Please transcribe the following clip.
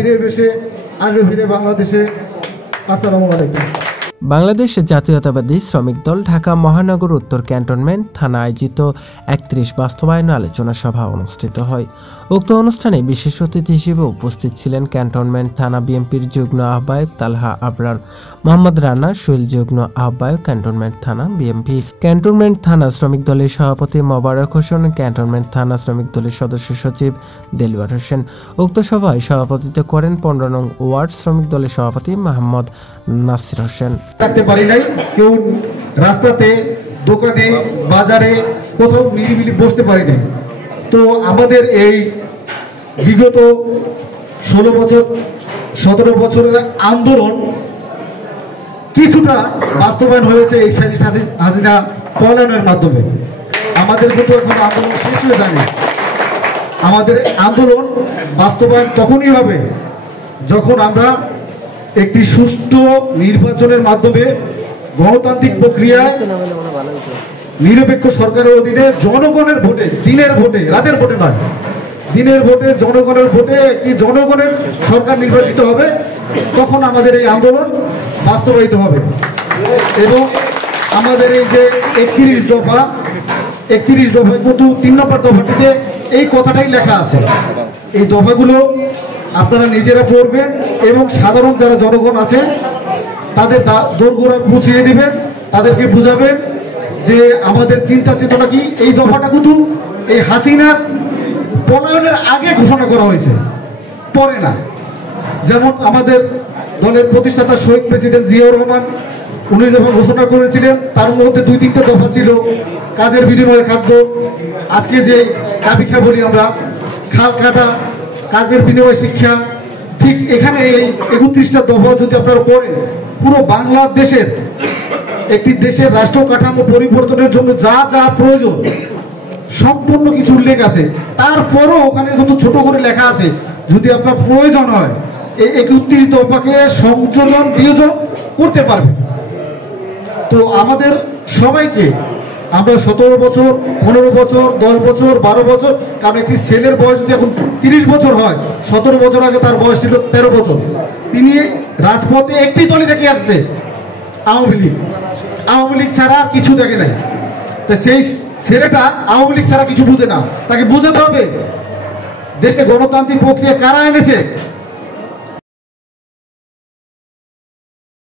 ফিরে এসে আসবে ফিরে বাংলাদেশে। আসসালামু আলাইকুম। বাংলাদেশ জাতীয়তাবাদী শ্রমিক দল ঢাকা মহানগর উত্তর ক্যান্টনমেন্ট থানা আয়োজিত ৩১ বাস্তবায়ন আলোচনা সভা অনুষ্ঠিত হয়। উক্ত অনুষ্ঠানে বিশেষ অতিথি হিসেবে উপস্থিত ছিলেন ক্যান্টনমেন্ট থানা বিএনপির যুগ্ম আহ্বায়ক তালহা আবরার, মোহাম্মদ রানা সোহেল যুগ্ম আহ্বায়ক ক্যান্টনমেন্ট থানা বিএনপি, ক্যান্টনমেন্ট থানা শ্রমিক দলের সভাপতি মোবারক হোসেন, ক্যান্টনমেন্ট থানা শ্রমিক দলের সদস্য সচিব দেলওয়ার হোসেন। উক্ত সভায় সভাপতিত্ব করেন ১৫ নং ওয়ার্ড শ্রমিক দলের সভাপতি মোহাম্মদ নাসির হোসেন। থাকতে পারি নাই, কেউ রাস্তাতে দোকানে বাজারে কোথাও নিরিবিলি বসতে পারি নাই। তো আমাদের এই বিগত ১৬ বছর ১৭ বছরের আন্দোলন কিছুটা বাস্তবায়ন হয়েছে এই ফ্যাসিস্ট হাসিনা পলায়নের মাধ্যমে। আমাদের কিন্তু এখন আন্দোলন শেষ হয়ে যায়নি। আমাদের আন্দোলন বাস্তবায়ন তখনই হবে যখন আমরা একটি সুষ্ঠু নির্বাচনের মাধ্যমে গণতান্ত্রিক প্রক্রিয়ায় নিরপেক্ষ সরকারের অধীনে জনগণের ভোটে, দিনের ভোটে, রাতের ভোটে নয়, দিনের ভোটে, জনগণের ভোটে একটি জনগণের সরকার নির্বাচিত হবে, তখন আমাদের এই আন্দোলন বাস্তবায়িত হবে। এবং আমাদের এই যে ৩১ দফায় কিন্তু ৩ নম্বর দফাটিতে এই কথাটাই লেখা আছে। এই দফাগুলো আপনারা নিজেরা পড়বেন এবং সাধারণ যারা জনগণ আছে তাদের দোরগোড়া বুঝিয়ে দিবেন, তাদেরকে বুঝাবেন যে আমাদের চিন্তা চেতনা কি। এই দফাটা কিন্তু এই হাসিনার পলায়নের আগে ঘোষণা করা হয়েছে, পরে না। যেমন আমাদের দলের প্রতিষ্ঠাতা শহীদ প্রেসিডেন্ট জিয়াউর রহমান ১৯ দফা ঘোষণা করেছিলেন, তার মধ্যে ২-৩টা দফা ছিল কাজের বিনিময়ে খাদ্য, আজকে যে দাবিখা বলি আমরা খাল কাটা, কাজের বিনিময়ে শিক্ষা। ঠিক এখানে এই ৩১টা দফা যদি আপনারা পড়েন, পুরো বাংলাদেশের একটি দেশের রাষ্ট্র কাঠামো পরিবর্তনের জন্য যা যা প্রয়োজন সম্পূর্ণ কিছু উল্লেখ আছে। তারপরও ওখানে কিন্তু ছোট করে লেখা আছে যদি আপনার প্রয়োজন হয় এই ৩১ দফাকে সংযোজন বিয়োজন করতে পারবে। তো আমাদের সবাইকে আমরা ১৭ বছর, ১৫ বছর, ১০ বছর, ১২ বছর, কারণ একটি ছেলের বয়স যদি এখন ৩০ বছর হয়, ১৭ বছর আগে তার বয়স ছিল ১৩ বছর। তিনি রাজপথে একটি দলই দেখে আসছে, আওয়ামী লীগ। আওয়ামী লীগ ছাড়া কিছু দেখে নাই। তো সেই ছেলেটা আওয়ামী লীগ ছাড়া কিছু বুঝে না, তাকে বুঝাতে হবে দেশে গণতান্ত্রিক প্রক্রিয়া কারা এনেছে,